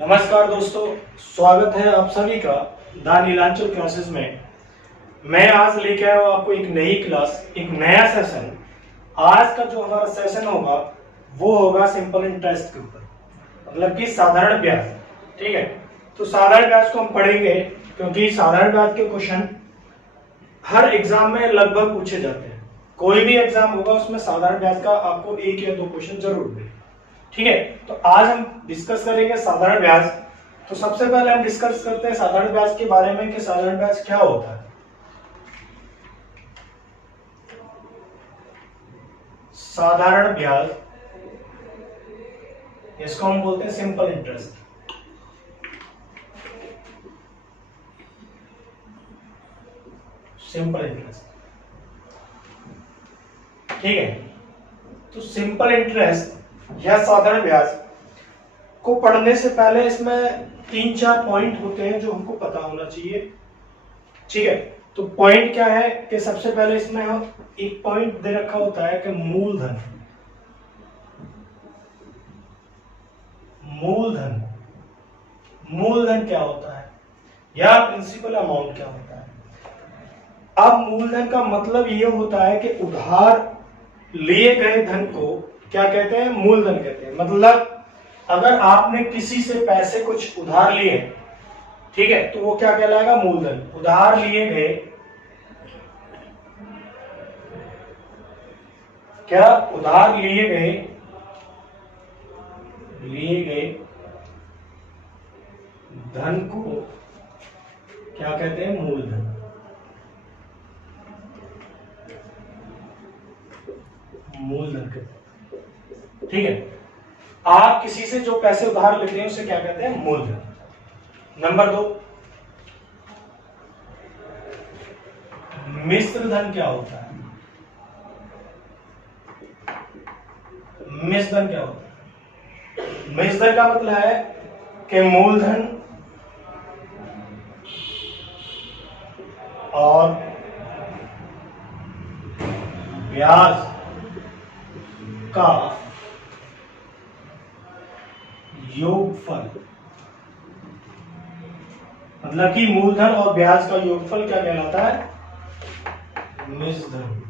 नमस्कार दोस्तों, स्वागत है आप सभी का द नीलांचल क्लासेस में। मैं आज लेके आया हूँ आपको एक नई क्लास, एक नया सेशन। आज का जो हमारा सेशन होगा वो होगा सिंपल इंटरेस्ट के ऊपर, मतलब कि साधारण ब्याज। ठीक है, तो साधारण ब्याज को हम पढ़ेंगे क्योंकि साधारण ब्याज के क्वेश्चन हर एग्जाम में लगभग पूछे जाते हैं। कोई भी एग्जाम होगा उसमें साधारण ब्याज का आपको एक या दो क्वेश्चन जरूर मिलेगा। ठीक है, तो आज हम डिस्कस करेंगे साधारण ब्याज। तो सबसे पहले हम डिस्कस करते हैं साधारण ब्याज के बारे में कि साधारण ब्याज क्या होता है। साधारण ब्याज, इसको हम बोलते हैं सिंपल इंटरेस्ट। सिंपल इंटरेस्ट, ठीक है। तो सिंपल इंटरेस्ट या साधारण ब्याज को पढ़ने से पहले इसमें 3-4 पॉइंट होते हैं जो हमको पता होना चाहिए। ठीक है, तो पॉइंट क्या है कि सबसे पहले इसमें हम एक पॉइंट दे रखा होता है कि मूलधन। मूलधन, मूलधन क्या होता है या प्रिंसिपल अमाउंट क्या होता है। अब मूलधन का मतलब ये होता है कि उधार लिए गए धन को क्या कहते हैं, मूलधन कहते हैं। मतलब अगर आपने किसी से पैसे कुछ उधार लिए, ठीक है, तो वो क्या कहलाएगा, मूलधन। उधार लिए गए, क्या उधार लिए गए धन को क्या कहते हैं, मूलधन। मूलधन कहते हैं, ठीक है। आप किसी से जो पैसे उधार लेते हैं उसे क्या कहते हैं, मूलधन। नंबर 2, मिश्र धन क्या होता है। मिश्र धन क्या होता है, मिश्र धन का मतलब है कि मूलधन और ब्याज का योगफल, मतलब कि मूलधन और ब्याज का योगफल क्या कहलाता है, मिश्र धन।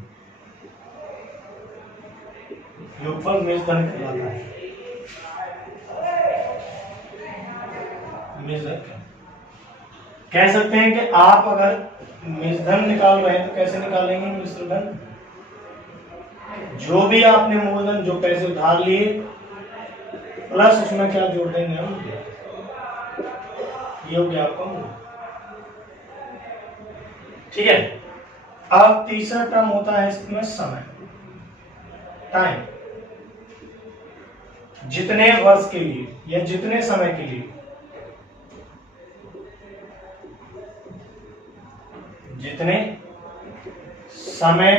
योगफल मिश्र धन कहलाता है। मिश्र धन कह सकते हैं कि आप अगर मिश्र धन निकाल रहे हैं तो कैसे निकालेंगे मिश्र धन। जो भी आपने मूलधन, जो पैसे उधार लिए, प्लस उसमें क्या जोड़ देंगे हम, ये हो गया आपका मूलधन। ठीक है, अब तीसरा टर्म होता है इसमें समय, टाइम। जितने वर्ष के लिए या जितने समय के लिए, जितने समय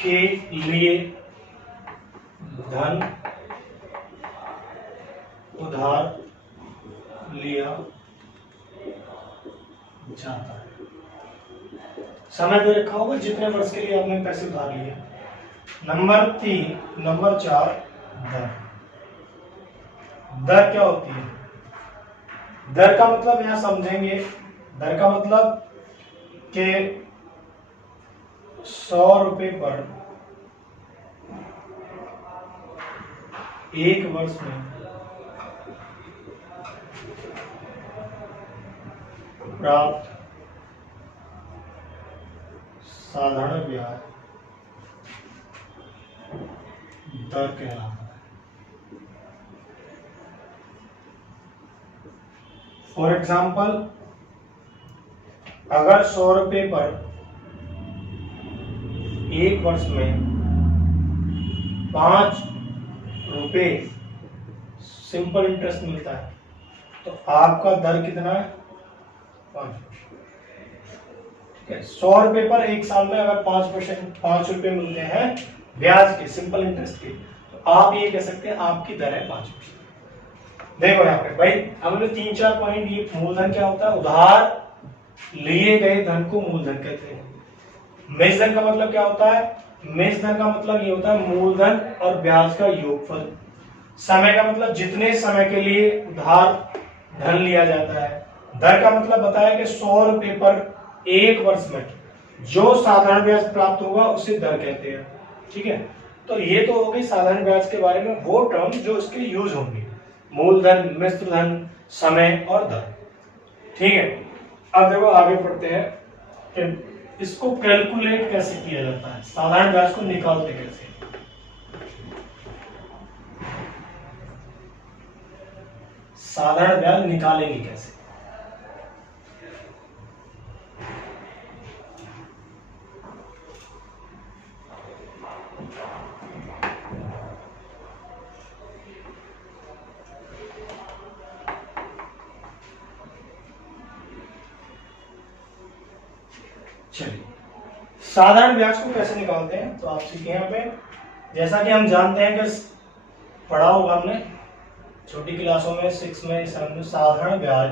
के लिए धन उधार लिया जाता है। समय दे रखा होगा जितने वर्ष के लिए आपने पैसे उधार लिए। नंबर 3, नंबर 4, दर। दर क्या होती है, दर का मतलब यहां समझेंगे। दर का मतलब कि 100 रुपए पर एक वर्ष में प्राप्त साधारण ब्याज दर कहलाता है। फॉर एग्जाम्पल, अगर 100 रुपए पर एक वर्ष में 5 रुपए सिंपल इंटरेस्ट मिलता है तो आपका दर कितना है, 5। ठीक है, 100 रुपए पर एक साल में अगर 5 रुपए मिलते हैं ब्याज के, सिंपल इंटरेस्ट के, तो आप ये कह सकते हैं आपकी दर है 5%। देखो यहाँ पे भाई हमने 3-4 पॉइंट, ये मूलधन क्या होता है, उधार लिए गए धन को मूलधन कहते हैं। मिश्र धन का मतलब क्या होता है, मेष धन का मतलब ये होता है मूलधन और ब्याज का योगफल। समय का मतलब जितने समय के लिए उधार धन लिया जाता है। दर का मतलब बताया कि 100 रुपए पर एक वर्ष में जो साधारण ब्याज प्राप्त होगा उसे दर कहते हैं। ठीक है, तो ये तो हो गई साधारण ब्याज के बारे में वो टर्म जो इसके यूज होंगे, मूलधन, मिश्र धन, समय और दर। ठीक है, अब देखो आगे पढ़ते हैं कि इसको कैलकुलेट कैसे किया जाता है, साधारण ब्याज को निकालते कैसे। साधारण ब्याज निकालेंगे कैसे? चलिए, साधारण ब्याज को कैसे निकालते हैं तो आप सीखे यहाँ पे। जैसा कि हम जानते हैं कि पढ़ा होगा हमने छोटी क्लासों में, 6 में, 7 में, साधारण ब्याज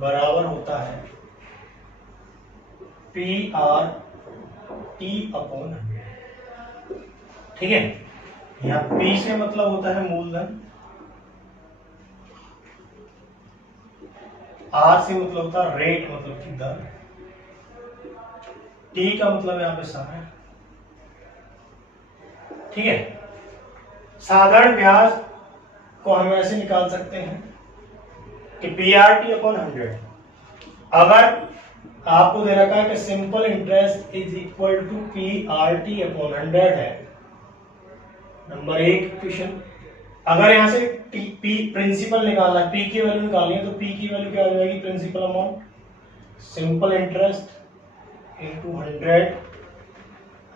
बराबर होता है PRT अपॉन 100। ठीक है, यहाँ P से मतलब होता है मूलधन, R से मतलब होता है रेट, मतलब कि दर, T का मतलब यहाँ पे समय। ठीक है, साधारण ब्याज को हम ऐसे निकाल सकते हैं कि PRT अपॉन 100। अगर आपको दे रखा है कि simple interest is equal to PRT upon 100 है, नंबर 1 इक्वेशन। अगर यहां से P प्रिंसिपल निकालना है, P की वैल्यू निकालनी है, तो P की वैल्यू क्या हो जाएगी? Principal amount, simple interest into 100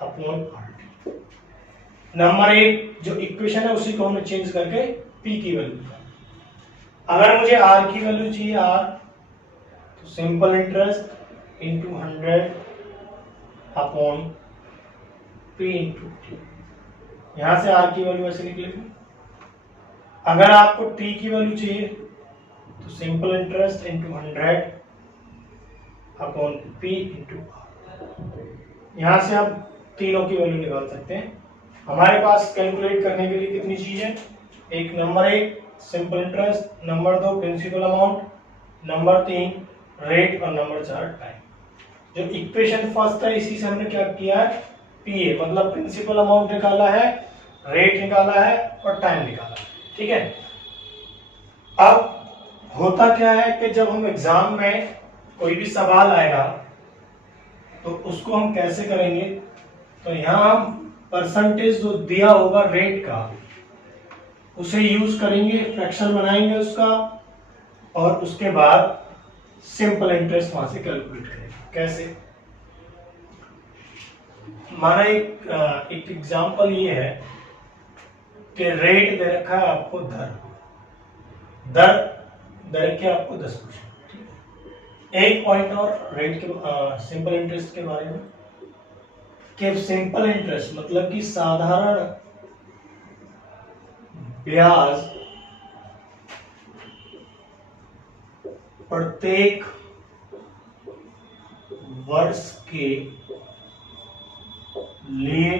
upon RT। Number 1 जो इक्वेशन है उसी को हमने चेंज करके P की वैल्यू निकाली। अगर मुझे R की वैल्यू चाहिए, R, तो simple interest into 100 upon P into T। यहां से R की वैल्यू ऐसे निकलेगी। अगर आपको T की वैल्यू चाहिए तो simple interest into 100 upon P into R। यहां से आप तीनों की वैल्यू निकाल सकते हैं। हमारे पास कैलकुलेट करने के लिए कितनी चीज है? एक number 1 simple interest, number 2 principal amount, number 3 rate और नंबर 4 टाइम। जो इक्वेशन फर्स्ट है इसी से हमने क्या किया है? पीए मतलब प्रिंसिपल अमाउंट निकाला है, रेट निकाला है और टाइम निकाला है। ठीक है, अब होता क्या है कि जब हम एग्जाम में कोई भी सवाल आएगा तो उसको हम कैसे करेंगे? तो यहां हम परसेंटेज जो दिया होगा रेट का उसे यूज करेंगे, फ्रैक्शन बनाएंगे उसका, और उसके बाद सिंपल इंटरेस्ट वहां से कैलकुलेट करेंगे। कैसे? हमारा एक एग्जांपल ये है कि रेट दे रखा है आपको दर के आपको 10%। एक पॉइंट और रेट के सिंपल इंटरेस्ट के बारे में कि सिंपल इंटरेस्ट मतलब कि साधारण ब्याज प्रत्येक वर्ष के लिए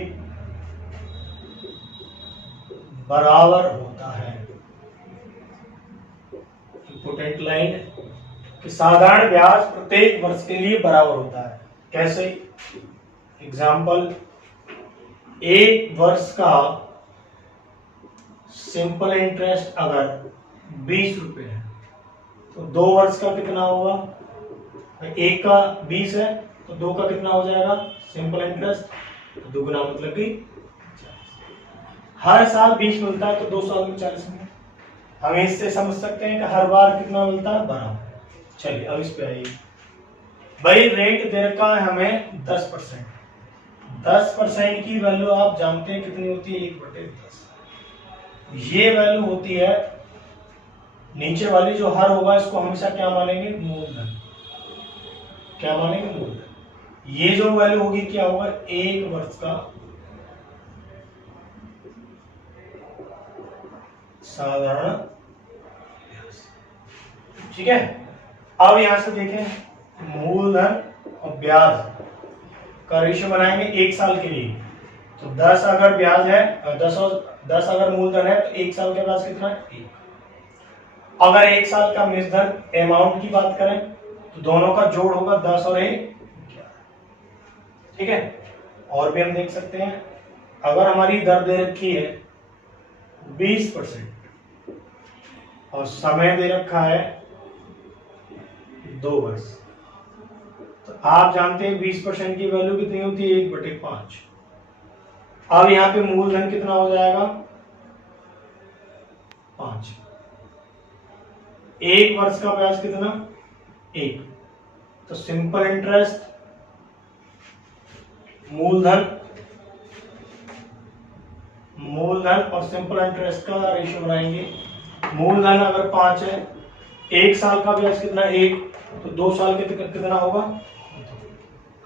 बराबर होता है। इंपोर्टेंट लाइन कि साधारण ब्याज प्रत्येक वर्ष के लिए बराबर होता है। कैसे? एग्जाम्पल, एक वर्ष का सिंपल इंटरेस्ट अगर 20 रुपए है तो 2 वर्ष का कितना होगा? एक का 20 है तो 2 का कितना हो जाएगा? सिंपल इंटरेस्ट दुगना मतलब कि 40। हर साल 20 मिलता है तो 2 साल में 40 मिलता है। हम इससे समझ सकते हैं कि हर बार कितना मिलता है? बराबर। चलिए अब इस पे आइए। भाई रेट दे रखा है हमें 10%। 10% की वैल्यू आप जानते हैं कितनी होती है? 1/10। ये वैल्यू होती है, नीचे वाली जो हर होगा इसको हमेशा क्या मानेंगे? मूलधन। क्या मानेंगे? मूलधन। ये जो वैल्यू होगी क्या होगा? एक वर्ष का साधारण ब्याज। ठीक है, अब यहां से देखें मूलधन और ब्याज का रेशियो बनाएंगे एक साल के लिए। तो 10 अगर ब्याज है, 10 और 10 अगर मूलधन है तो 1 साल के ब्याज कितना है 1। अगर 1 साल का मूलधन अमाउंट की बात करें तो दोनों का जोड़ होगा 10 और 1 11। ठीक है, और भी हम देख सकते हैं, अगर हमारी दर दे रखी है 20% और समय दे रखा है 2 वर्ष, तो आप जानते हैं 20% की वैल्यू कितनी होती है 1/5। अब यहां पे मूलधन कितना हो जाएगा 5। 1 वर्ष का ब्याज कितना 1। तो सिंपल इंटरेस्ट मूलधन और सिंपल इंटरेस्ट का रेशियो बनाएंगे। मूलधन अगर 5 है, 1 साल का ब्याज कितना 1, तो 2 साल के कितना होगा।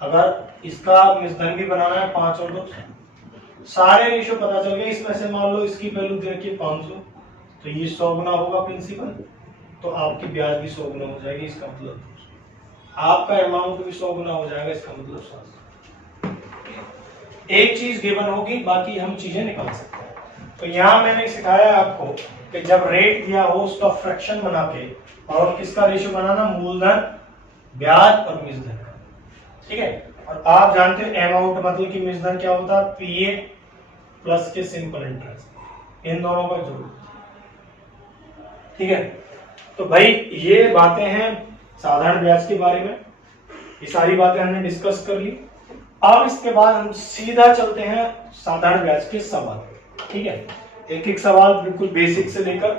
अगर इसका मूलधन भी बनाना है 5 और 2, सारे रेशियो पता चल गए। इसमें से मान लो इसकी वैल्यू दे रखी है 500, तो ये 100 गुना होगा प्रिंसिपल, तो आपकी ब्याज भी 100 गुना हो जाएगी। इसका मतलब आपका अमाउंट भी 100 गुना हो जाएगा। इसका मतलब 700। एक चीज गिवन होगी, बाकी हम चीजें निकाल सकते हैं। तो यहाँ मैंने सिखाया आपको कि जब रेट दिया हो उसका फ्रैक्शन बना के और किसका रेशियो बनाना, मूलधन, ब्याज और मूलधन का। ठीक है, और आप जानते हो अमाउंट मतलब कि मूलधन क्या होता है, पीए प्लस के सिंपल इंटरेस्ट, इन दोनों का जोड़। ठीक है, तो भाई ये बातें हैं साधारण ब्याज के बारे में। ये सारी बातें हमने डिस्कस कर ली। अब इसके बाद हम सीधा चलते हैं साधारण ब्याज के सवाल। ठीक है, एक एक सवाल बिल्कुल बेसिक से लेकर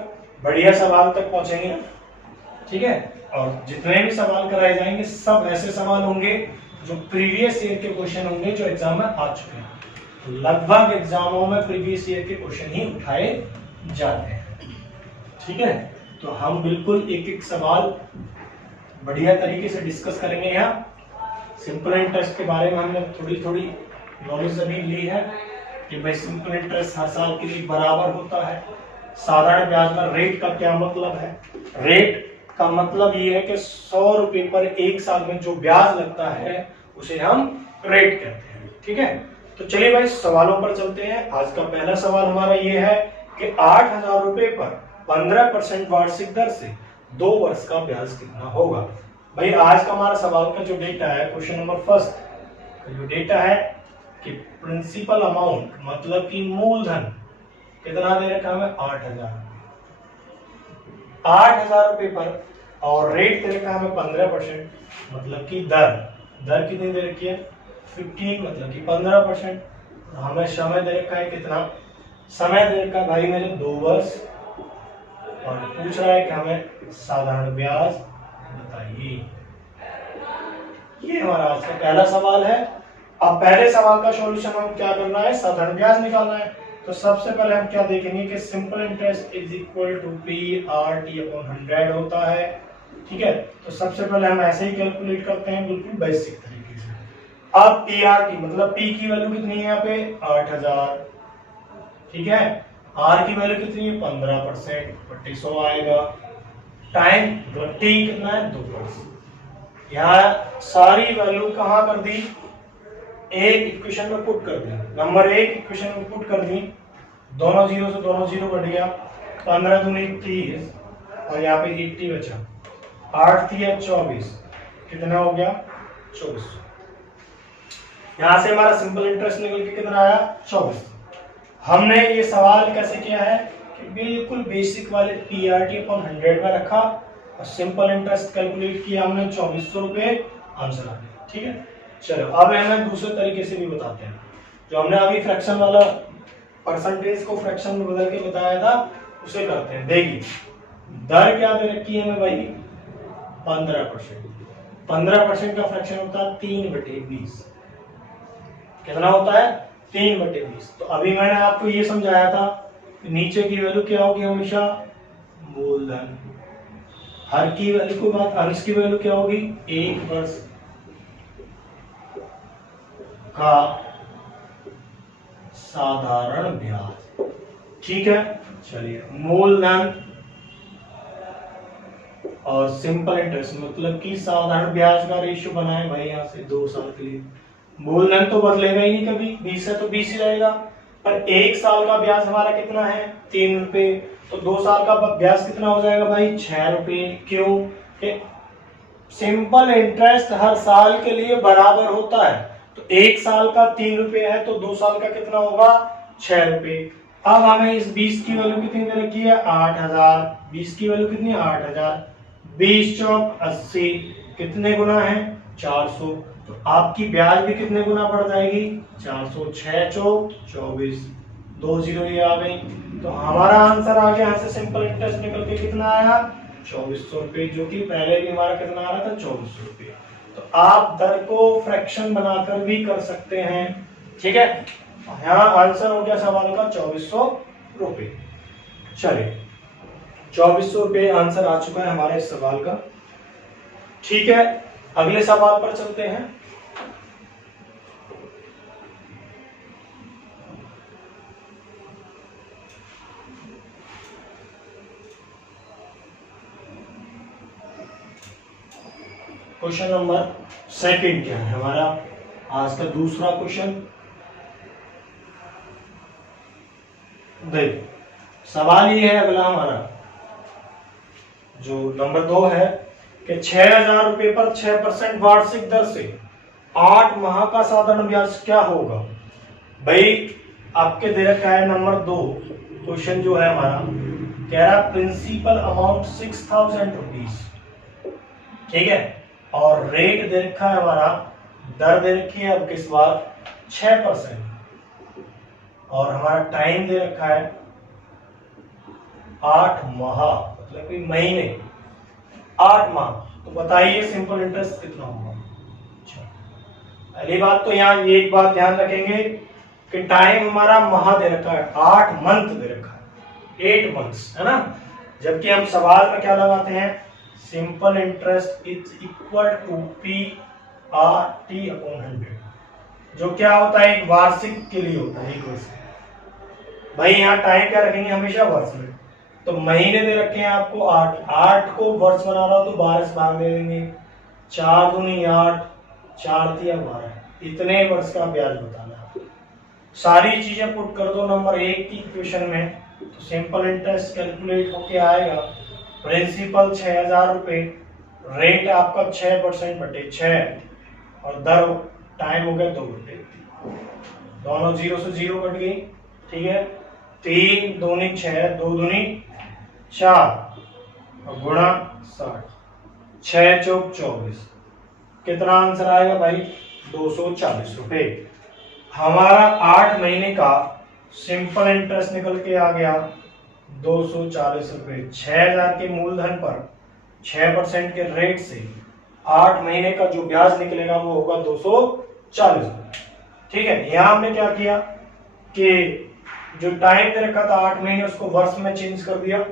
बढ़िया सवाल तक पहुंचेंगे। ठीक है, और जितने भी सवाल कराए जाएंगे सब ऐसे सवाल होंगे जो प्रीवियस ईयर के क्वेश्चन होंगे, जो एग्जाम में आ चुके हैं। लगभग एग्जामों में प्रीवियस ईयर के क्वेश्चन ही उठाए जाते हैं। ठीक है, तो हम बिल्कुल एक एक सवाल बढ़िया तरीके से डिस्कस करेंगे। यहाँ सिंपल इंटरेस्ट के बारे में हमने थोड़ी नॉलेज अभी ली है कि भाई सिंपल इंटरेस्ट हर साल के लिए बराबर होता है। साधारण ब्याज में रेट का क्या मतलब है, रेट का मतलब ये है कि 100 रुपए पर 1 साल में जो ब्याज लगता है उसे हम रेट कहते हैं। ठीक है, तो चलिए भाई सवालों पर चलते हैं। आज का पहला सवाल हमारा ये है कि 8000 रुपए पर 15% वार्षिक दर से 2 वर्ष का ब्याज कितना होगा। भाई आज का हमारा सवाल का जो डेटा है, क्वेश्चन नंबर फर्स्ट का जो डेटा है कि प्रिंसिपल अमाउंट मतलब कि मूलधन कितना दे रखा है 8000। 8000 रुपए पर और रेट दे रखा है 15%, मतलब कि दर कितनी दे रखी है 15, मतलब कि 15%। हमें समय दे रखा है कितना, समय दे रखा है भाई मेरे 2 वर्ष, और पूछ रहा है कि हमें साधारण ब्याज बताइए। ये हमारा आज का पहला सवाल है। अब पहले सवाल का सॉल्यूशन हम क्या करना है, साधारण ब्याज निकालना है। तो सबसे पहले हम क्या देखेंगे कि simple interest is equal to P R T upon 100 होता है। ठीक है, तो सबसे पहले हम ऐसे ही कैलकुलेट करते हैं बिल्कुल बेसिक तरीके से। अब पी आर टी मतलब पी की वैल्यू कितनी है यहाँ पे 8000। ठीक है, आर की वैल्यू कितनी है 15% बटे 100 आएगा। टाइम मतलब टी कितना है 2 वर्ष। यहाँ सारी वैल्यू कहाँ कर दी, एक इक्वेशन में पुट कर दिया। नंबर 1 इक्वेशन में पुट कर दी, दोनों जीरो से दोनों जीरो कट गया, 15 दूनी 30 और यहाँ पे 80 बचा, 8 3 24, कितना हो गया 24। यहाँ से हमारा सिंपल इंटरेस्ट निकल के कितना आया 24। हमने ये सवाल कैसे किया है कि बिल्कुल बेसिक वाले पीआरटी अपॉन 100 में रखा और सिंपल इंटरेस्ट कैलकुलेट किया हमने 2400 रुपए, आंसर आ गया। ठीक है, चलो अब हमें दूसरे तरीके से भी बताते हैं। जो हमने अभी फ्रैक्शन वाला परसेंटेज को फ्रैक्शन में बदल के बताया था उसे करते हैं। देखिए दर क्या दे रखी है हमें भाई 15%। 15% का फ्रैक्शन होता है 3/20। कितना होता है 3/20। तो अभी मैंने आपको ये समझाया था कि नीचे की वैल्यू क्या होगी, हमेशा मूलधन। हर की वैल्यू को बात, अंश की वैल्यू क्या होगी 1 वर्ष का साधारण ब्याज। ठीक है, चलिए मूलधन और सिंपल इंटरेस्ट मतलब कि साधारण ब्याज का रेशियो बनाए भाई यहाँ से 2 साल के लिए। मूलधन तो बदलेगा ही नहीं कभी, 20 है तो 20 ही रहेगा। पर 1 साल का ब्याज हमारा कितना है 3 रुपए, तो 2 साल का ब्याज कितना हो जाएगा भाई 6 रुपए। क्यों? सिंपल इंटरेस्ट हर साल के लिए बराबर होता है, तो 1 साल का 3 रुपए है तो 2 साल का कितना होगा 6 रुपए। अब हमें इस 20 की वैल्यू कितनी दे रखी है 8000, 20 की वैल्यू कितनी 8000, 20 चौक 80, कितने गुना है 400, तो आपकी ब्याज भी कितने गुना बढ़ जाएगी 400, 6 चौक 24, 2 जीरो ये आ गई, तो हमारा आंसर आ गया यहाँ से सिंपल इंटरेस्ट निकल के कितना आया 2400 रुपए, जो कि पहले भी हमारा कितना आ रहा था 2400 रुपए। तो आप दर को फ्रैक्शन बनाकर भी कर सकते हैं, ठीक है। यहाँ आंसर हो गया सवाल का 2400 रुपए। चलिए 2400 रुपए आंसर आ चुका है हमारे इस सवाल का, ठीक है। अगले सवाल पर चलते हैं। क्वेश्चन नंबर 2 क्या है हमारा आज का दूसरा क्वेश्चन। देखो सवाल ये है अगला हमारा जो नंबर 2 है कि 6000 रुपए पर 6% वार्षिक दर से 8 माह का साधारण ब्याज क्या होगा। भाई आपके दे रखा है नंबर 2 क्वेश्चन जो है हमारा कह रहा प्रिंसिपल अमाउंट 6000 रुपीज, ठीक है, और रेट दे रखा है हमारा, दर दे रखी है अब किस बार 6%, और हमारा टाइम दे रखा है 8 माह, मतलब कि महीने 8 माह। तो बताइए सिंपल इंटरेस्ट कितना होगा। पहली बात तो यहाँ एक बात ध्यान रखेंगे कि टाइम हमारा माह दे रखा है, 8 मंथ दे रखा है, 8 मंथ्स है ना, जबकि हम सवाल में क्या लगाते हैं simple interest is equal to P R T upon 100, जो क्या होता है एक वार्षिक के लिए होता है, एक वर्ष। भाई यहाँ टाइम क्या रखेंगे हमेशा वर्ष में, तो महीने दे रखे हैं आपको 8 को वर्ष बना रहा हो तो 12 से भाग दे देंगे, 4 दूनी 8, 4 तिया 12, इतने वर्ष का ब्याज बताना है। सारी चीजें पुट कर दो नंबर 1 की इक्वेशन में, तो सिंपल इंटरेस्ट कैलकुलेट होके आएगा प्रिंसिपल 6000 रुपए, रेट आपका 6% बटे 6, और दर टाइम हो गया 2 बटे 3, दोनों 0 से 0 कट गई, ठीक है, 3 दूनी 6, 2 दूनी 4 और गुणा 60, 6 चौक 24, कितना आंसर आएगा भाई 240 रुपए। हमारा 8 महीने का सिंपल इंटरेस्ट निकल के आ गया 240 रुपए। 6000 के मूलधन पर 6% के रेट से 8 महीने का जो ब्याज निकलेगा वो होगा 240 रुपए, ठीक है। यहां हमने क्या किया कि जो टाइम दे रखा था 8 महीने उसको वर्ष में चेंज कर दिया,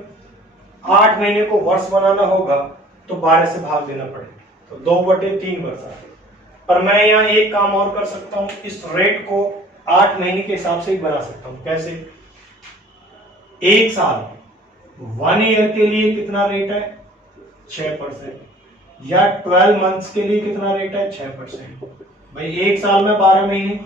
8 महीने को वर्ष बनाना होगा तो 12 से भाग देना पड़ेगा, तो 2 बटे 3 वर्ष आ गए। पर मैं यहाँ एक काम और कर सकता हूँ, इस रेट को 8 महीने के हिसाब से ही बना सकता हूँ। कैसे? 1 साल 1 ईयर के लिए कितना रेट है 6%, या 12 मंथ्स के लिए कितना रेट है 6%। भाई 1 साल में 12 महीने,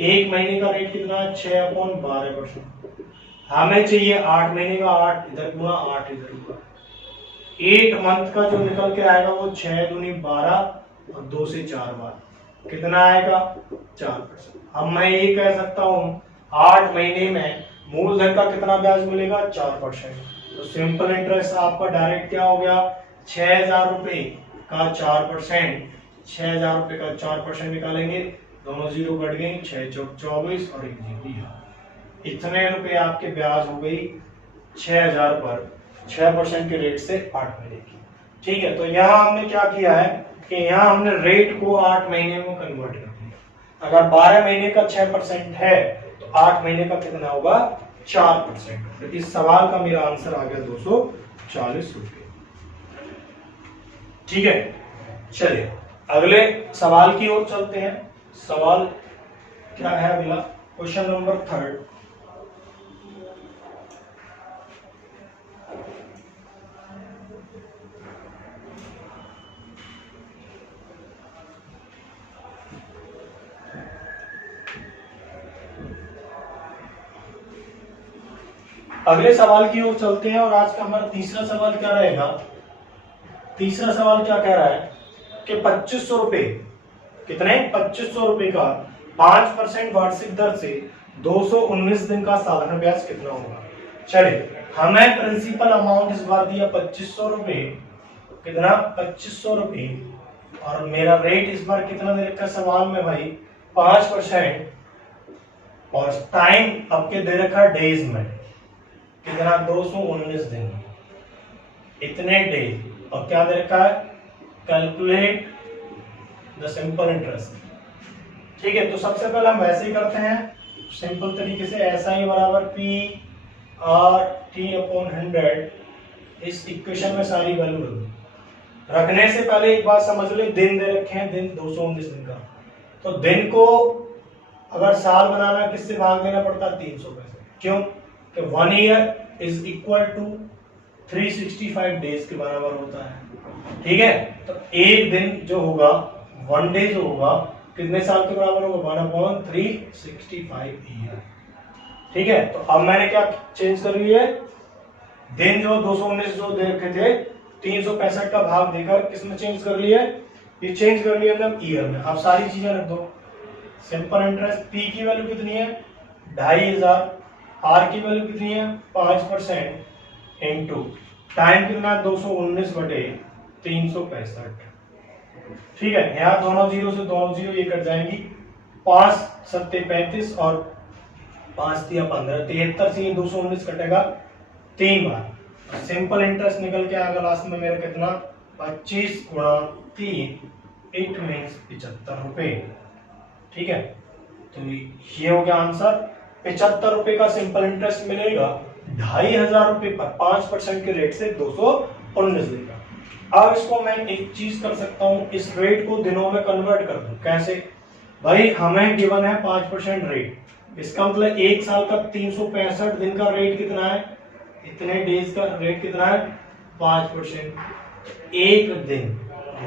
1 महीने का रेट कितना है 6/12%। हमें चाहिए 8 महीने का, 8 इधर गुणा 8 इधर गुणा, 8 मंथ का जो निकल के आएगा वो 6 दूनी 12 और 2 से 4 बार कितना आएगा 4%। अब मैं ये कह सकता हूँ 8 महीने में मूलधन का कितना ब्याज मिलेगा 4%। तो सिंपल इंटरेस्ट आपका डायरेक्ट क्या हो गया 6000 रुपए का 4%, 6000 रुपए का 4% निकालेंगे, दोनों 0 कट गए, 6 चौक 24 और 1 0, इतने रुपए आपके ब्याज हो गई 6000 पर 6% के रेट से 8 महीने की, ठीक है। तो यहाँ हमने क्या किया है कि यहाँ हमने रेट को 8 महीने में कन्वर्ट कर दिया। अगर 12 महीने का 6% है तो 8 महीने का कितना होगा 4%। तो इस सवाल का मेरा आंसर आ गया 240 रुपए, ठीक है। चलिए अगले सवाल की ओर चलते हैं। सवाल क्या है अगला, क्वेश्चन नंबर 3। अगले सवाल की ओर चलते हैं और आज का हमारा तीसरा सवाल क्या रहेगा। तीसरा सवाल क्या कह रहा है कि 2500 रुपए, कितने 2500 रुपए का 5% वार्षिक दर से 219 दिन का साधारण ब्याज कितना होगा। चलिए, हमें प्रिंसिपल अमाउंट इस बार दिया 2500 रुपए, कितना 2500 रुपए, और मेरा रेट इस बार कितना दे रखा सवाल में भाई 5%, और टाइम आपके दे रखा डेज में कितना 219 दिन, इतने डेज, और क्या दे रखा है कैलकुलेट द सिंपल इंटरेस्ट। ठीक है, तो सबसे पहले हम वैसे ही करते हैं सिंपल तरीके से, ऐसा ही बराबर पी आर टी अपॉन 100, इस इक्वेशन में सारी वैल्यू रखने से पहले एक बात समझ ले, दिन दे रखे हैं, दिन 219 दिन का, तो दिन को अगर साल बनाना किससे भाग देना पड़ता है 365, क्यों कि 1 year is equal to 365 days के बराबर होता है। ठीक है, तो एक दिन जो होगा 1 डे जो होगा कितने साल के बराबर होगा 1/365 ईयर। ठीक है, तो अब मैंने क्या चेंज कर लिया है, दिन जो 219 जो दे रखे थे 365 का भाग देकर किसमें चेंज कर लिया, ये चेंज कर लिया मतलब ईयर में। अब सारी चीजें रख दो, सिंपल इंटरेस्ट पी की वैल्यू कितनी है 2500, आर की वैल्यू कितनी है 5% इनटू टाइम कितना 219/365। ठीक है, यहाँ दोनों जीरो से दोनों जीरो ये कट जाएंगी, 5 7 35 और 5 3 15, 73 से 219 कटेगा 3 बार, सिंपल इंटरेस्ट निकल के आएगा लास्ट में मेरा कितना 25 गुणा 3, इट मीन्स 75 रुपए। ठीक है, तो ये हो गया आंसर, 75 रुपए का सिंपल इंटरेस्ट मिलेगा 2500 रुपए पर 5% के रेट से 219 दिन का। अब इसको मैं एक चीज कर सकता हूं, इस रेट को दिनों में कन्वर्ट कर दूं। कैसे भाई, हमें गिवन है 5% रेट, इसका मतलब एक साल का 365 दिन का रेट कितना है, इतने डेज का रेट कितना है 5%। एक दिन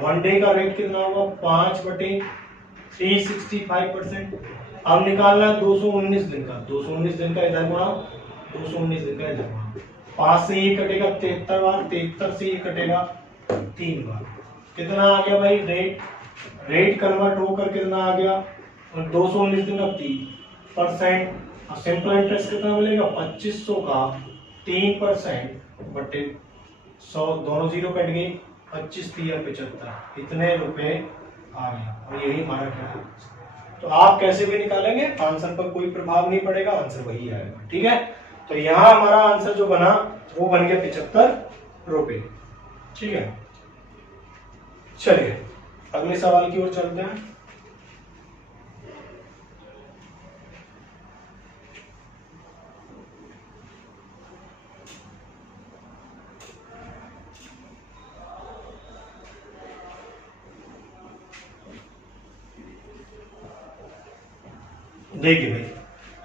1 डे का रेट कितना होगा 5/365%। अब निकालना है 219 दिन का, 219 दिन का इधर गुणा 219 दिन का इधर गुणा, 5 से ये कटेगा 73 बार, 73 से ये कटेगा 3 बार, कितना आ गया भाई रेट कन्वर्ट होकर कितना आ गया 219 दिन का 3%। और सिंपल इंटरेस्ट कितना मिलेगा 2500 का 3% बटे 100, दोनों जीरो कट गई, 25 3 75, इतने रुपए आ गया, और यही हमारा क्या है। तो आप कैसे भी निकालेंगे आंसर पर कोई प्रभाव नहीं पड़ेगा, आंसर वही आएगा। ठीक है, तो यहाँ हमारा आंसर जो बना वो बन गया 75 रुपए। ठीक है, चलिए अगले सवाल की ओर चलते हैं। देखिए भाई,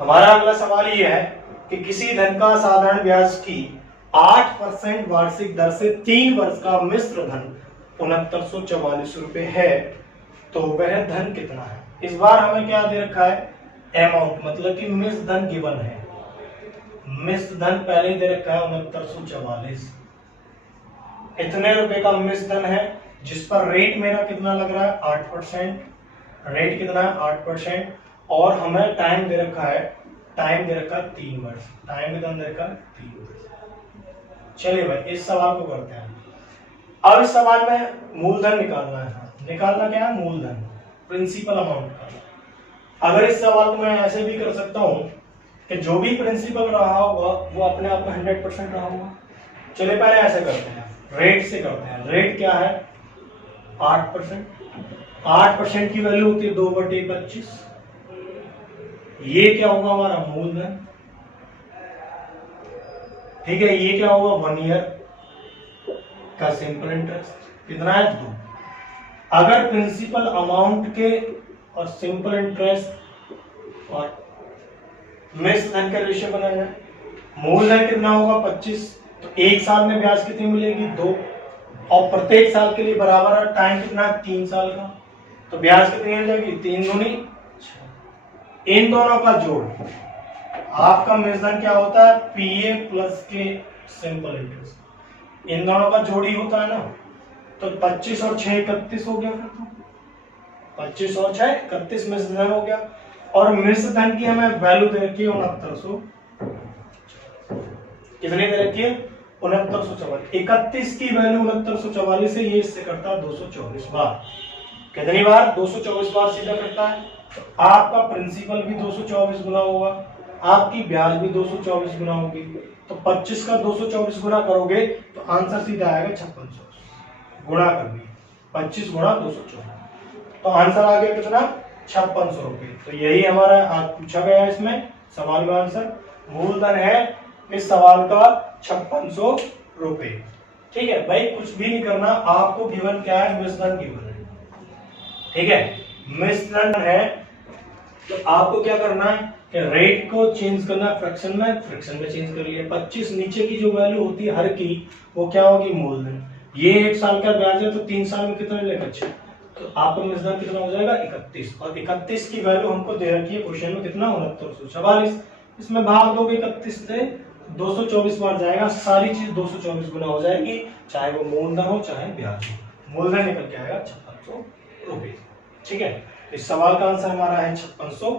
हमारा अगला सवाल ये है कि किसी धन का साधारण ब्याज की 8% वार्षिक दर से 3 वर्ष का मिश्र धन 6944 रुपए है, तो वह धन कितना है। इस बार हमें क्या दे रखा है अमाउंट, मतलब कि मिश्र धन गिवन है, मिश्र धन पहले दे रखा है 6944, इतने रुपए का मिश्र धन है, जिस पर रेट मेरा कितना लग रहा है 8%, रेट कितना है 8%, और हमें टाइम दे रखा है 3 वर्ष, टाइम कितना दे रखा है 3 वर्ष। चलिए भाई इस सवाल को करते हैं। अब इस सवाल में मूलधन निकालना है, निकालना क्या है मूलधन, प्रिंसिपल अमाउंट का। अगर इस सवाल को मैं ऐसे भी कर सकता हूं कि जो भी प्रिंसिपल रहा होगा वो अपने आप में 100% रहा होगा। चलिए पहले ऐसे करते हैं, रेट से करते हैं। रेट क्या है 8%, 8% की वैल्यू होती है 2/25, ये क्या होगा हमारा मूलधन। ठीक है, ये क्या होगा 1 ईयर का सिंपल इंटरेस्ट, कितना है 2। अगर प्रिंसिपल अमाउंट के और सिंपल इंटरेस्ट और मिश्र धन का रेशियो बनाना है, मूलधन कितना होगा 25, तो एक साल में ब्याज कितनी मिलेगी 2, और प्रत्येक साल के लिए बराबर है, टाइम कितना है 3 साल का, तो ब्याज कितनी हो जाएगी 3 दूनी 6। इन दोनों का जोड़ आपका मेजन क्या होता है, पीए प्लस के सिंपल इंटरेस्ट, इन दोनों का जोड़ी होता है ना, तो 25 और 6 31 हो गया, फिर तो 25 और 6 31 मिश्रधन हो गया। और मिश्रधन की हमें वैल्यू दे रखी है 6900, कितनी दे रखी है, 6944। 31 की वैल्यू 6944 है, ये इससे करता है 224 बार। कितनी बार, 224 बार सीधा करता है। तो आपका प्रिंसिपल भी 224 गुना होगा, आपकी ब्याज भी 224 गुना होगी। तो 25 का 224 गुना करोगे तो आंसर सीधा आएगा 5600 गुणा कर दिए, 25 गुणा 224, तो आंसर आ गया कितना, 5600 रुपए। तो यही हमारा आज पूछा गया है इसमें सवाल में आंसर, मूलधन है इस सवाल का 5600 रुपए। ठीक है भाई, कुछ भी नहीं करना, आपको गिवन क्या है, मिश्रण गिवन है। ठीक है, मिश्रण है तो आपको क्या करना है कि रेट को चेंज करना, फ्रैक्शन में चेंज कर लिया। 25 नीचे की जो वैल्यू होती है हर की, वो क्या होगी, मूलधन। ये 1 साल का ब्याज है तो 3 साल में कितना मिलेगा, 6, तो आपका मिश्रण कितना हो जाएगा, 31। और 31 की वैल्यू हमको दे रखी है क्वेश्चन में कितना, 6944। इसमें भाग दोगे 31 से, 224 बार जाएगा, सारी चीज 224 गुना हो जाएगी, चाहे वो मूलधन हो चाहे ब्याज हो। मूलधन निकल के आएगा 5600 रुपए। ठीक है, इस सवाल का आंसर हमारा है 5600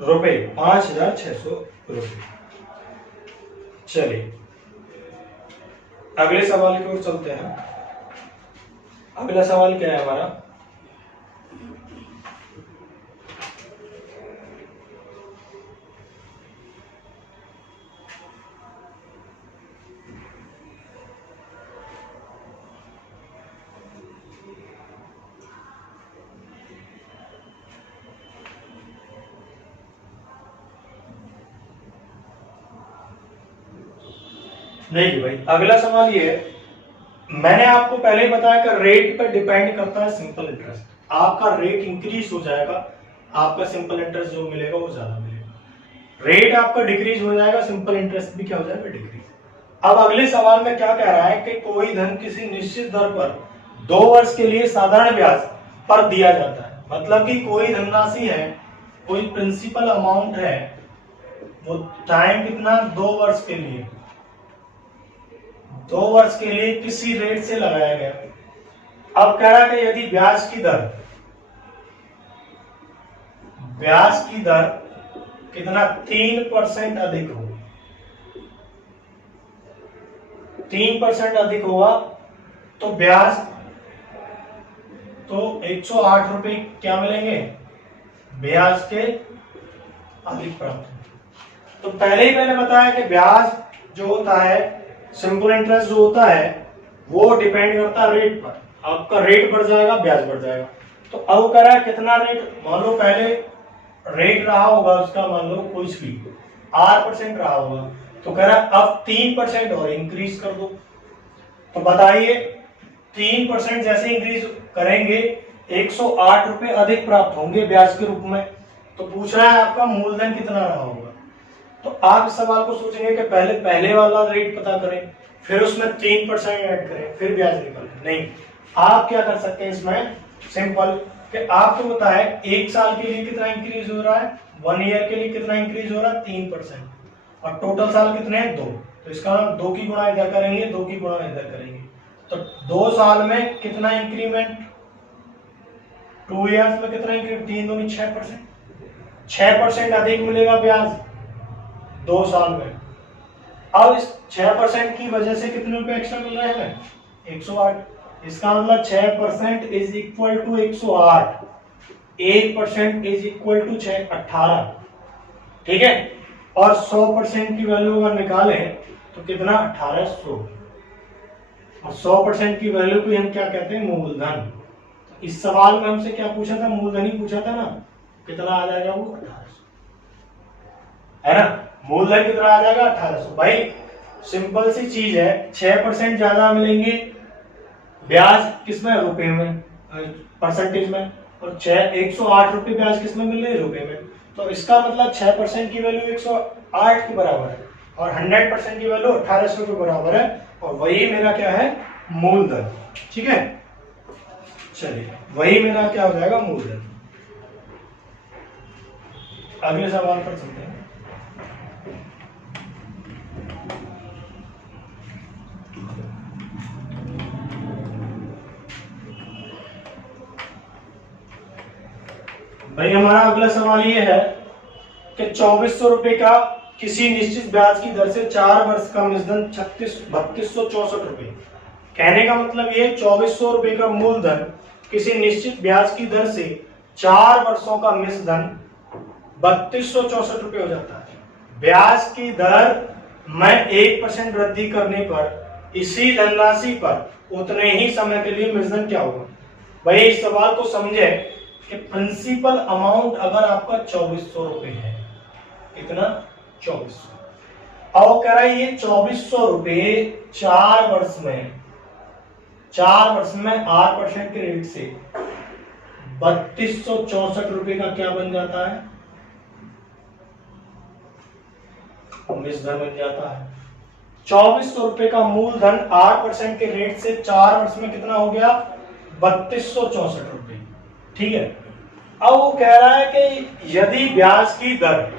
रुपए, 5600 रुपए। चलिए अगले सवाल की ओर चलते हैं। अगला सवाल क्या है हमारा, देखिए भाई अगला सवाल ये है, मैंने आपको पहले ही बताया कि रेट पर डिपेंड करता है सिंपल इंटरेस्ट। आपका रेट इंक्रीज हो जाएगा, आपका सिंपल इंटरेस्ट जो मिलेगा वो ज्यादा मिलेगा। रेट आपका डिक्रीज हो जाएगा, सिंपल इंटरेस्ट भी क्या हो जाएगा, डिक्रीज। अब अगले सवाल में क्या कह रहा है कि कोई धन किसी निश्चित दर पर 2 वर्ष के लिए साधारण ब्याज पर दिया जाता है। मतलब कि कोई धनराशि है, कोई प्रिंसिपल अमाउंट है, वो टाइम कितना, 2 वर्ष के लिए, 2 वर्ष के लिए किसी रेट से लगाया गया। अब कह रहा है कि यदि ब्याज की दर कितना 3% अधिक हो, 3% अधिक होगा तो ब्याज तो 108 रुपए क्या मिलेंगे, ब्याज के अधिक प्राप्त। तो पहले ही मैंने बताया कि ब्याज जो होता है, सिंपल इंटरेस्ट जो होता है, वो डिपेंड करता है रेट पर। आपका रेट बढ़ जाएगा, ब्याज बढ़ जाएगा। तो अब कह रहा है कितना रेट, मान लो पहले रेट रहा होगा उसका, मान लो कुछ भी 8% रहा होगा, तो कह रहा है अब 3% और इंक्रीज कर दो। तो बताइए 3% जैसे इंक्रीज करेंगे 108 रुपए अधिक प्राप्त होंगे ब्याज के रूप में। तो पूछ रहा है आपका मूलधन कितना रहा होगा। तो आप इस सवाल को सोचेंगे कि पहले वाला रेट पता करें, फिर उसमें 3% ऐड करें, फिर ब्याज निकालें। नहीं, आप क्या कर सकते हैं इसमें, सिंपल कि आपको पता है 1 साल के लिए कितना इंक्रीज हो रहा है, 1 ईयर के लिए कितना इंक्रीज हो रहा है, 3%, और टोटल साल कितने हैं, 2। तो इसका 2 की गुणा इधर करेंगे, 2 की गुणा इधर करेंगे, तो 2 साल में कितना इंक्रीमेंट, 2 ईयर्स में कितना इंक्रीमेंट, 3 दूनी 6%, 6% अधिक मिलेगा ब्याज 2 साल में। अब इस 6% की वजह से कितने रुपए एक्स्ट्रा मिल रहे हैं, 108। इसका मतलब 6% is equal to 108, 1% is equal to 18। ठीक है, और 100% की वैल्यू अगर निकालें तो कितना, 1800। और 100% की वैल्यू को हम क्या कहते हैं, मूलधन। इस सवाल में हमसे क्या पूछा था, मूलधन ही पूछा था ना, कितना आ जाएगा वो 1800, है ना। मूलधन कितना आ जाएगा, 1800। भाई सिंपल सी चीज है, 6% ज्यादा मिलेंगे ब्याज किसमें, रुपए में, परसेंटेज में, और 108 रुपए ब्याज किसमें मिल रहे हैं, रुपए में। तो इसका मतलब 6% की वैल्यू 108 के बराबर है, और 100% की वैल्यू 1800 के बराबर है, और वही मेरा क्या है, मूलधन। ठीक है, चलिए वही मेरा क्या हो जाएगा, मूलधन। अगले सवाल पर चलते हैं। भाई हमारा अगला सवाल ये है कि 2400 रुपए का किसी निश्चित ब्याज की दर से 4 वर्ष का मिश्रधन 3264 रुपए। कहने का मतलब ये 2400 रुपए का मूलधन किसी निश्चित ब्याज की दर से 4 वर्षों का मिश्रधन 3264 रुपए हो जाता है। ब्याज की दर में 1% वृद्धि करने पर इसी धनराशि पर उतने ही समय के लिए मिश्रधन क्या होगा। भाई इस सवाल को समझे कि प्रिंसिपल अमाउंट अगर आपका 2400 रुपए है, कितना 2400, और कह रहा है ये 2400 रुपए 4 वर्ष में 8% के रेट से 3264 रुपए का क्या बन जाता है, मिश्रधन बन जाता है। 2400 रुपए का मूलधन 8% के रेट से 4 वर्ष में कितना हो गया, 3264 रुपए। ठीक है। अब वो कह रहा है कि यदि ब्याज की दर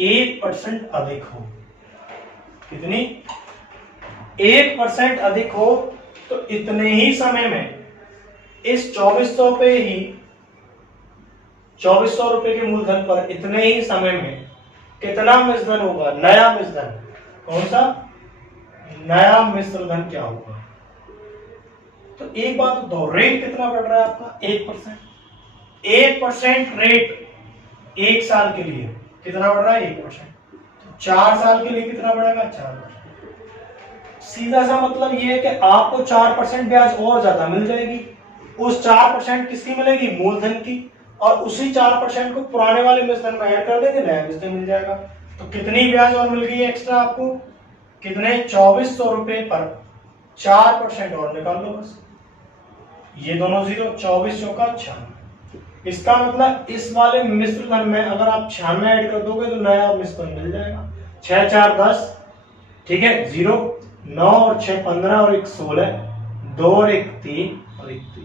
1% अधिक हो, कितनी 1% अधिक हो, तो इतने ही समय में इस 2400 रुपए के मूलधन पर इतने ही समय में कितना मिश्रधन होगा, नया मिश्रधन। कौन सा नया मिश्रधन क्या होगा। तो एक बात बताओ, रेट कितना बढ़ रहा है आपका 1%। 1% रेट 1 साल के लिए कितना बढ़ रहा है 1%। तो 4 साल के लिए कितना बढ़ेगा 4%। सीधा सा मतलब ये है कि आपको 4% ब्याज और ज्यादा मिल जाएगी। उस 4% किसकी मिलेगी, मूलधन की, और उसी 4% को पुराने वाले मिश्रधन में ऐड कर देंगे, नया मिश्रधन मिल जाएगा। तो कितनी ब्याज और मिल गई एक्स्ट्रा आपको, कितने 2400 रुपए पर 4% और निकाल लो बस। ये दोनों जीरो, 24 चौका 96। इसका मतलब इस वाले मिश्रधन में अगर आप 96 ऐड कर दोगे तो नया मिश्रधन मिल जाएगा। 6 4 10, ठीक है, 0 9 और 6 15 और 1 16, 2 और 1 3 और 1 3।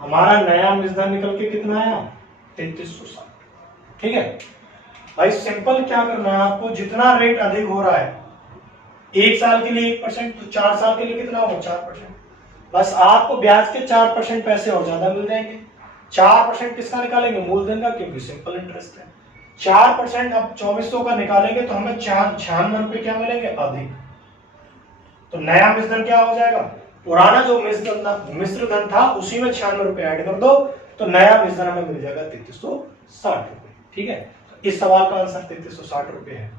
हमारा नया मिश्रधन निकल के कितना आया 3360। ठीक है भाई, सिंपल क्या करना है आपको, जितना रेट अधिक हो रहा है 1 साल के लिए 1%, तो 4 साल के लिए कितना होगा 4%। बस आपको ब्याज के 4% पैसे और ज्यादा मिल जाएंगे। 4% किसका निकालेंगे, मूलधन का, क्योंकि सिंपल इंटरेस्ट है। 4% अब 2400 का निकालेंगे तो हमें 96 रुपए क्या मिलेंगे अधिक। तो नया मिश्रधन क्या हो जाएगा, पुराना जो मिश्रधन था उसी में 96 रुपए ऐड कर दो तो नया मिश्रधन हमें मिल जाएगा 3360 रुपए। ठीक है, तो इस सवाल का आंसर 3360 रुपए है।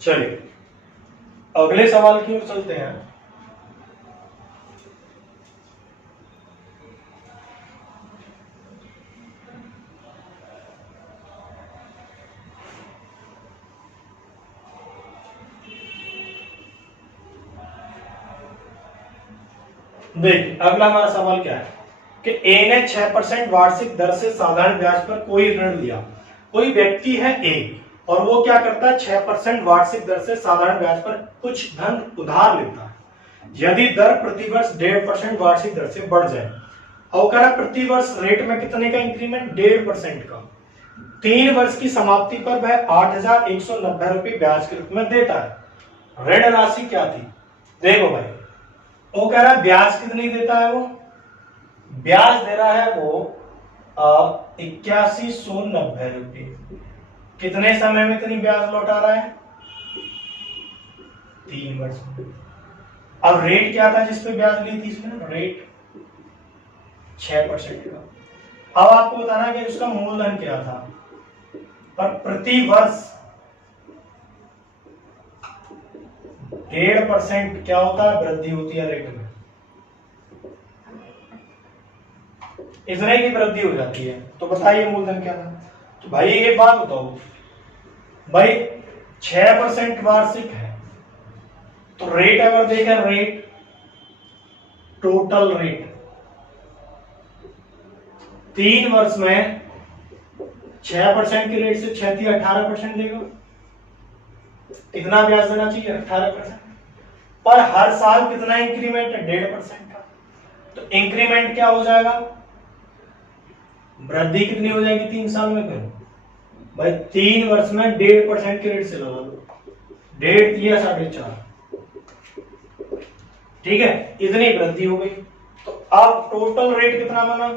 चलिए अगले सवाल की ओर चलते हैं। देखिए अगला हमारा सवाल क्या है कि ए ने 6% वार्षिक दर से साधारण ब्याज पर कोई ऋण लिया। कोई व्यक्ति है ए और वो क्या करता है 6% वार्षिक दर से साधारण ब्याज पर कुछ धन उधार लेता है। यदि दर प्रतिवर्ष 1.5% वार्षिक दर से बढ़ जाए, और कह रहा प्रतिवर्ष रेट में कितने का इंक्रीमेंट 1.5% का, 3 वर्ष की समाप्ति पर वह 8190 रुपए ब्याज के रूप में देता है। ऋण राशि क्या थी, देखो भाई वो कह रहा है ब्याज कितनी देता है, वो ब्याज दे रहा है वो 8190 रुपए। कितने समय में इतनी ब्याज लौटा रहा है 3 वर्ष में। अब रेट क्या था जिसपे ब्याज ली थी इसमें, रेट 6% का। अब आपको बताना कि उसका मूलधन क्या था, पर प्रति वर्ष 1.5% क्या होता है, वृद्धि होती है रेट में, इतने की वृद्धि हो जाती है। तो बताइए मूलधन क्या था। तो भाई एक बात बताओ भाई, 6% वार्षिक है तो रेट अगर देखें, रेट टोटल रेट 3 वर्ष में 6% के रेट से 6 18% देगा। इतना ब्याज देना चाहिए 18%, पर हर साल कितना इंक्रीमेंट है 1.5% का। तो इंक्रीमेंट क्या हो जाएगा, वृद्धि कितनी हो जाएगी 3 साल में, फिर भाई 3 वर्ष में 1.5% के रेट से लगा दो, 1.5 3 4.5। ठीक है, इतनी वृद्धि हो गई। तो अब टोटल रेट कितना बना,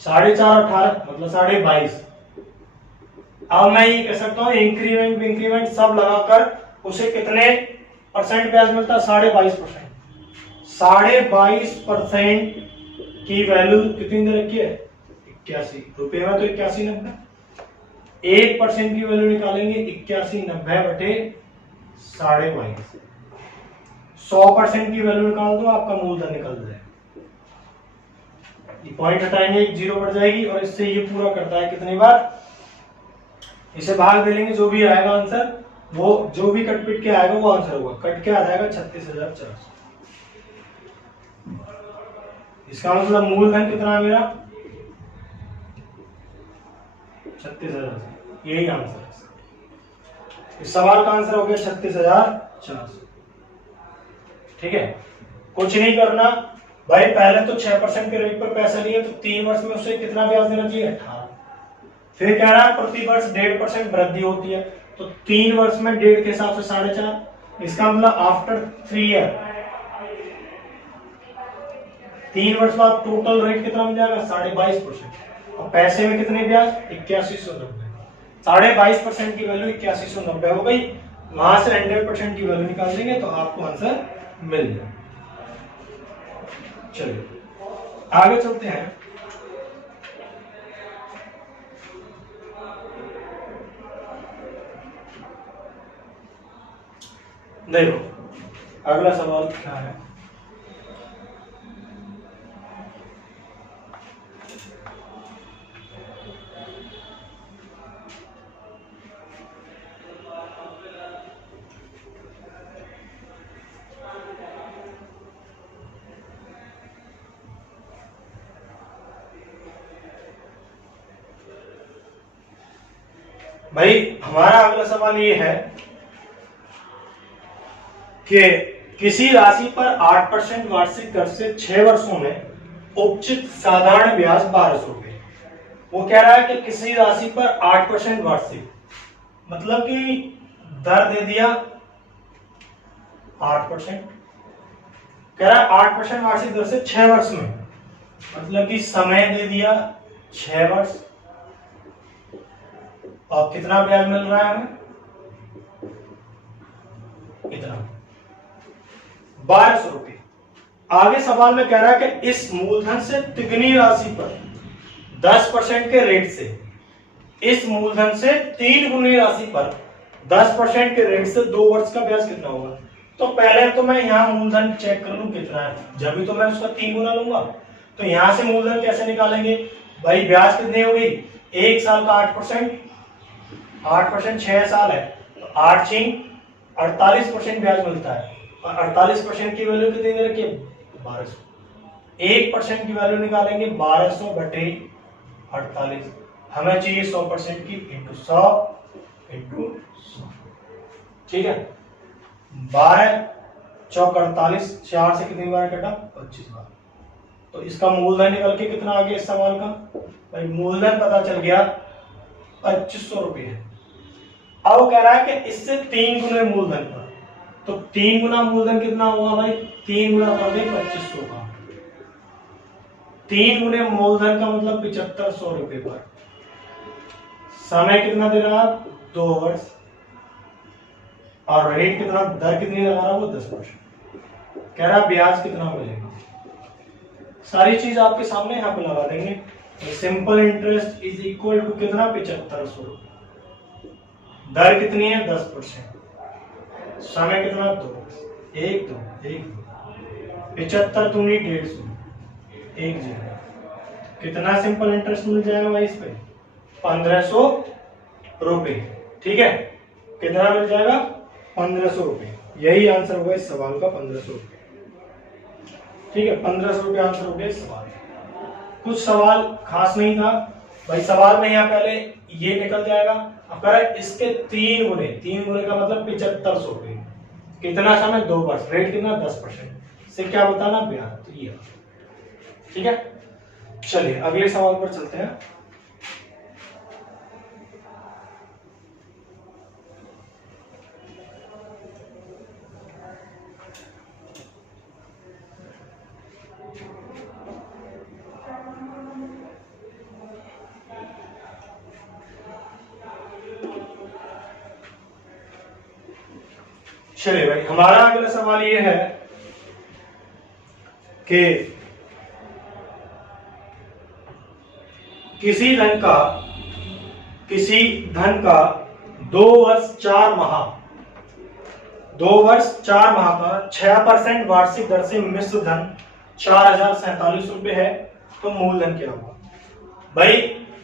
4.5 18 मतलब 22.5। अब मैं ये कह सकता हूं इंक्रीमेंट इंक्रीमेंट सब लगाकर उसे कितने परसेंट ब्याज मिलता है, 22.5%। 22.5% की वैल्यू कितनी दे रखी है, 81 रुपए में, तो 81.90। 1% की वैल्यू निकालेंगे 81.90 बटे 22.5। 100% की वैल्यू निकाल दो, आपका मूलधन निकल जाएगा। पॉइंट हटाएंगे, एक जीरो बढ़ जाएगी, और इससे ये पूरा करता है कितनी बार, इसे भाग दे लेंगे, जो भी आएगा आंसर वो, जो भी कट पिट के आएगा वो आंसर होगा। कट के आ जाएगा 36,400। इसका मतलब मूलधन कितना है मेरा, 36,000। यही आंसर है। इस सवाल का आंसर हो गया 36,400। ठीक है, कुछ नहीं करना भाई, पहले तो 6% के रेट पर पैसा लिए तो 3 वर्ष में उसे कितना ब्याज देना चाहिए, 18। फिर कह रहा है प्रति वर्ष 1.5% वृद्धि होती है, तो 3 वर्ष में 1.5 के हिसाब से 4.5। इसका मतलब आफ्टर 3 ईयर, 3 वर्ष बाद टोटल रेट कितना मिल जाएगा, 22.5%। और पैसे में कितने ब्याज, 8190। 22.5% की वैल्यू 8190 हो गई। वहां से 100% की वैल्यू निकाल देंगे तो आपको आंसर मिल जाएगा। चलिए आगे चलते हैं। देखो अगला सवाल क्या है, भाई हमारा अगला सवाल ये है कि किसी राशि पर 8% वार्षिक दर से 6 वर्षों में उपचित साधारण ब्याज 1200 रुपए। वो कह रहा है कि किसी राशि पर 8% वार्षिक, मतलब कि दर दे दिया 8%, कह रहा है 8% वार्षिक दर से 6 वर्ष में, मतलब कि समय दे दिया 6 वर्ष, और कितना ब्याज मिल रहा है हमें, इतना 1200 रुपए। आगे सवाल में कह रहा है कि इस मूलधन से तिगुनी राशि पर 10% के रेट से, इस मूलधन से 3 गुनी राशि पर 10% के रेट से 2 वर्ष का ब्याज कितना होगा। तो पहले तो मैं यहाँ मूलधन चेक कर लूं कितना है, जब भी तो मैं उसका 3 गुना लूंगा। तो यहां से मूलधन कैसे निकालेंगे भाई, ब्याज कितनी हो गई, 1 साल का 8%, 8% 6 साल है, तो 8 छीन 48% ब्याज मिलता है। और 48% की वैल्यू कितनी दे रखी है, 1200। 1% की वैल्यू निकालेंगे 1200 बटे 48, हमें चाहिए 100% की, इंटू 100 इंटू 100। ठीक है, 12 चौक 48, 4 से कितनी बार कटा, 25 बार। तो इसका मूलधन निकल के कितना आ गया इस सवाल का, भाई मूलधन पता चल गया 2500 रुपये है। अब कह रहा है कि इससे 3 गुने मूलधन पर, तो 3 गुना मूलधन कितना होगा भाई, 3 गुना कर दे 2500 का, 3 गुने मूलधन का मतलब 7500 रुपए पर। समय कितना दे रहा, 2 वर्ष, और रेट कितना, दर कितनी लगा रहा, वो 10%। कह रहा ब्याज कितना मिलेगा, सारी चीज आपके सामने यहाँ पे लगा देंगे। Simple interest is equal to कितना, 7500 रुपए। दर कितनी है, 10%। समय कितना, 2 वर्ष। 1 2 1 2 75 दूनी 150, 1 0। कितना सिंपल इंटरेस्ट मिल जाएगा भाई इस पे, 1500 रुपए। ठीक है, कितना मिल जाएगा, 1500 रुपए। यही आंसर होगा इस सवाल का, 1500 रुपए। ठीक है, 1500 रुपए आंसर हो गया इस सवाल। कुछ सवाल खास नहीं था भाई, सवाल में यहाँ पहले ये निकल जाएगा। अब कह रहा है इसके 3 गुने, 3 गुने का मतलब 7500 रुपए। कितना समय, 2 वर्ष, रेट कितना, 10%। से क्या बताना, ब्याज। तो ये ठीक है। चलिए अगले सवाल पर चलते हैं। चलिए भाई, हमारा अगला सवाल ये है कि किसी धन का 2 वर्ष 4 माह का 6% वार्षिक दर से मिश्र धन 4047 रुपए है, तो मूलधन क्या होगा? भाई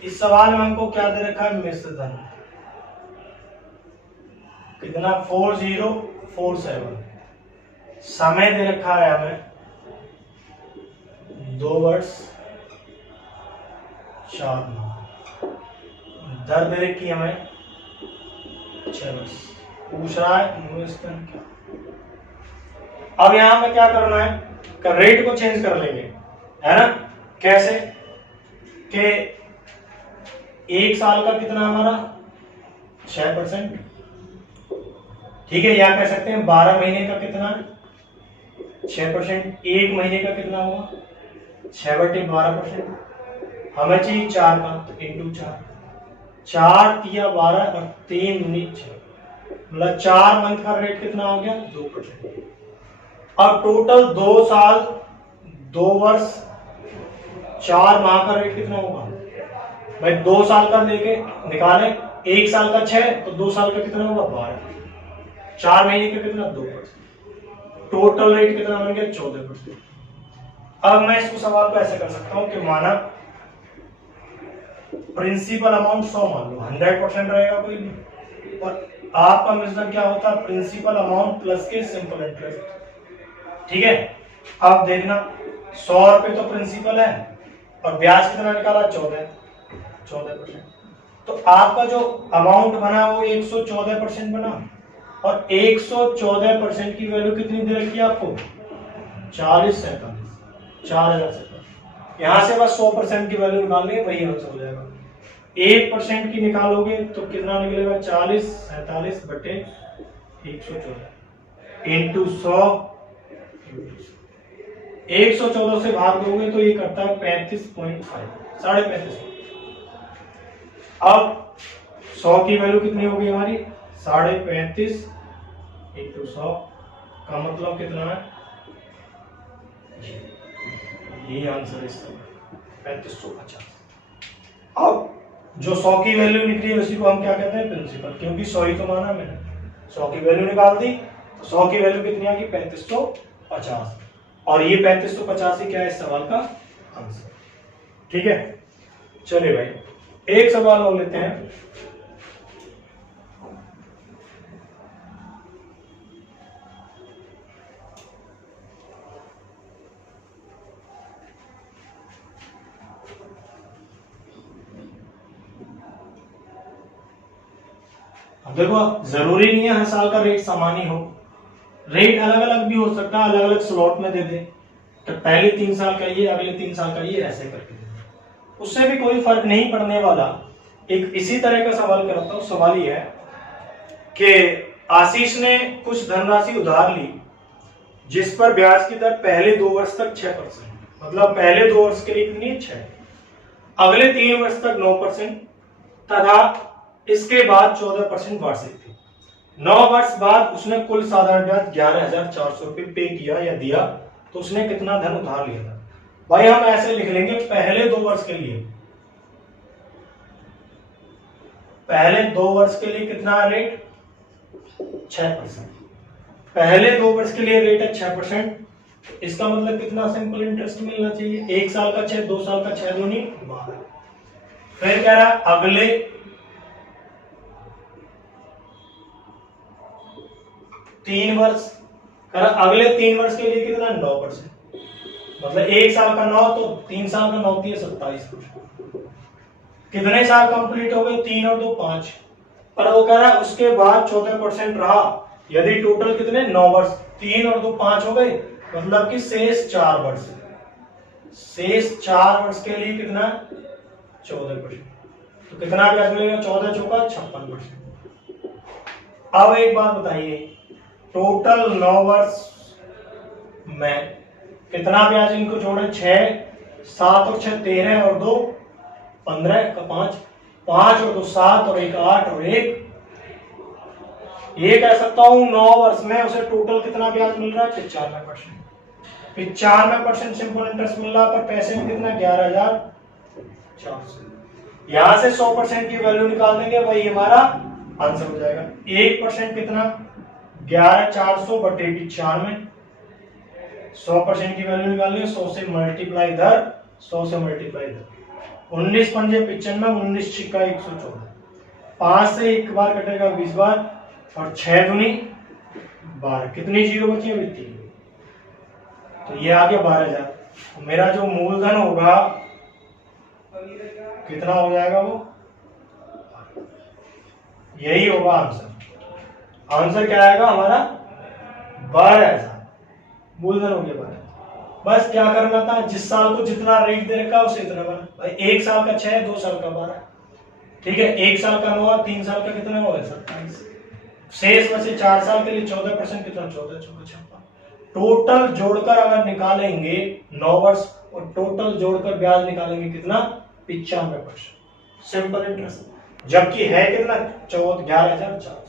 इस सवाल में हमको क्या दे रखा है? मिश्र धन कितना? 4047। समय दे रखा है हमें 2 वर्ष 4 माह, दर दे रखी हमें 6 वर्ष। पूछ रहा है मूलधन क्या। अब यहां पे क्या करना है? रेट को चेंज कर लेंगे, है ना? कैसे? कि 1 साल का कितना हमारा 6%, ठीक है। या कह सकते हैं 12 महीने का कितना 6%, 1 महीने का कितना होगा 6/12%। हमें चाहिए 4 का, तो इंटू 4, 4 तिया 12 और 3 दूनी 6, मतलब 4 मंथ का रेट कितना हो गया 2%। अब टोटल 2 साल 2 वर्ष 4 माह का रेट कितना होगा भाई? 2 साल का लेके निकाले, 1 साल का 6, तो 2 साल का कितना होगा 12, 4 महीने का कितना 2%, टोटल रेट कितना बन गया 14%। अब मैं इसको सवाल को ऐसे कर सकता हूं कि माना प्रिंसिपल अमाउंट 100 मान लो, 100% रहेगा कोई भी, और आपका मिश्रण क्या होता है? प्रिंसिपल अमाउंट प्लस के सिंपल इंटरेस्ट, ठीक है। अब देखना 100 रुपए तो प्रिंसिपल है और ब्याज कितना निकाला 14%। तो आपका जो अमाउंट बना वो 114% बना, और 114% की वैल्यू कितनी दे रखी है आपको? 4047। यहां से बस 100% की वैल्यू निकाल लेंगे, वही आंसर हो जाएगा। 1% की निकालोगे तो कितना निकलेगा? 4047/114 इंटू 100, 114 से भाग दोगे तो ये करता है 35.5, 35.5। अब 100 की वैल्यू कितनी होगी हमारी? 35.5 इंटू 100 का मतलब कितना है? ये आंसर है इसका 3550। अब जो 100 की वैल्यू निकली है उसी को हम क्या कहते हैं? प्रिंसिपल, क्योंकि 100 ही तो माना मैंने। 100 की वैल्यू निकाल दी तो 100 की वैल्यू कितनी आ गई? 3550, और ये 3550 ही क्या है इस सवाल का आंसर, ठीक है। चलिए भाई, एक सवाल और लेते हैं। देखो जरूरी नहीं है हर साल का रेट समान ही हो, रेट अलग अलग भी हो सकता है, अलग अलग स्लॉट में दे दे, तो पहले 3 साल का ये, अगले 3 साल का ये, ऐसे करके दे दे, उससे भी कोई फर्क नहीं पड़ने वाला। एक इसी तरह का सवाल करता हूं। सवाल ये है कि आशीष ने कुछ धनराशि उधार ली जिस पर ब्याज की दर पहले 2 वर्ष तक 6%, मतलब पहले 2 वर्ष के लिए कितनी 6, अगले 3 वर्ष तक 9% तथा इसके बाद 14% वार्षिक थी। 9 वर्ष बाद उसने कुल साधारण ब्याज 11,400 रुपए पे किया या दिया, तो उसने कितना धन उधार लिया था? भाई हम ऐसे लिख लेंगे, पहले 2 वर्ष के लिए, पहले 2 वर्ष के लिए कितना रेट 6%, पहले 2 वर्ष के लिए रेट है 6%, इसका मतलब कितना सिंपल इंटरेस्ट मिलना चाहिए? 1 साल का 6, 2 साल का 6 दूनी 12। फिर कह रहा अगले 3 वर्ष, अगले 3 वर्ष के लिए कितना 9%, मतलब 1 साल का 9 तो 3 साल का 9 27%। कितने साल कंप्लीट हो गए? 3 और 2 5, पर वो कह रहा है उसके बाद 14% रहा, यदि टोटल कितने 9 वर्ष, 3 और 2 5 हो गए, मतलब कि शेष 4 वर्ष, शेष 4 वर्ष के लिए कितना 14%, तो कितना ब्याज मिलेगा? 14 चौका 56%। अब एक बात बताइए, टोटल 9 वर्ष में कितना ब्याज इनको जोड़े? 6, 7 और 6 13 और 2 15 का 5, 5 और 2 7 और 1 8 और 1 ये कह सकता हूं 9 वर्ष में उसे टोटल कितना ब्याज मिल रहा है 95%। 95% सिंपल इंटरेस्ट मिल रहा है, पर पैसे में कितना 11,400। यहां से 100% की वैल्यू निकाल देंगे, वही हमारा आंसर हो जाएगा। 1% कितना 11,400 बटे 95। 100% की वैल्यू निकालनी है, 100 से मल्टीप्लाई इधर, 100 से मल्टीप्लाई इधर। 19 पंजे 95, 19 छिक्का 114। 5 से एक बार कटेगा 20 बार, और 6 दूनी 12। कितनी जीरो बची है? 3। तो ये आ गया 12,000। मेरा जो मूलधन होगा कितना हो जाएगा? वो यही होगा आंसर। आंसर क्या आएगा हमारा? 12,000। मूलधन हो गया 12,000। बस क्या करना था, जिस साल को जितना रेट दे रखा उसे इतना बना भाई। 1 साल का 6, 2 साल का 12, ठीक है। 1 साल का 9, 3 साल का कितना होगा? 27। शेष बचे 4 साल के लिए 14%, कितना 14, 14, 56। टोटल जोड़कर अगर निकालेंगे 9 वर्ष, और टोटल जोड़कर ब्याज निकालेंगे कितना? 95%। Simple interest. जबकि है कितना? 11,400।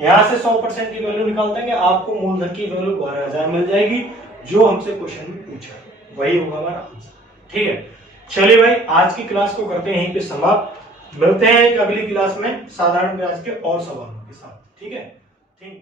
यहां से 100% की वैल्यू निकाल देंगे, आपको मूलधन की वैल्यू 12,000 मिल जाएगी, जो हमसे क्वेश्चन में पूछा है वही होगा हमारा आंसर। ठीक है, चलिए भाई आज की क्लास को करते हैं यहीं पे समाप्त। मिलते हैं एक अगली क्लास में साधारण ब्याज के और सवालों के साथ। ठीक है, थैंक यू।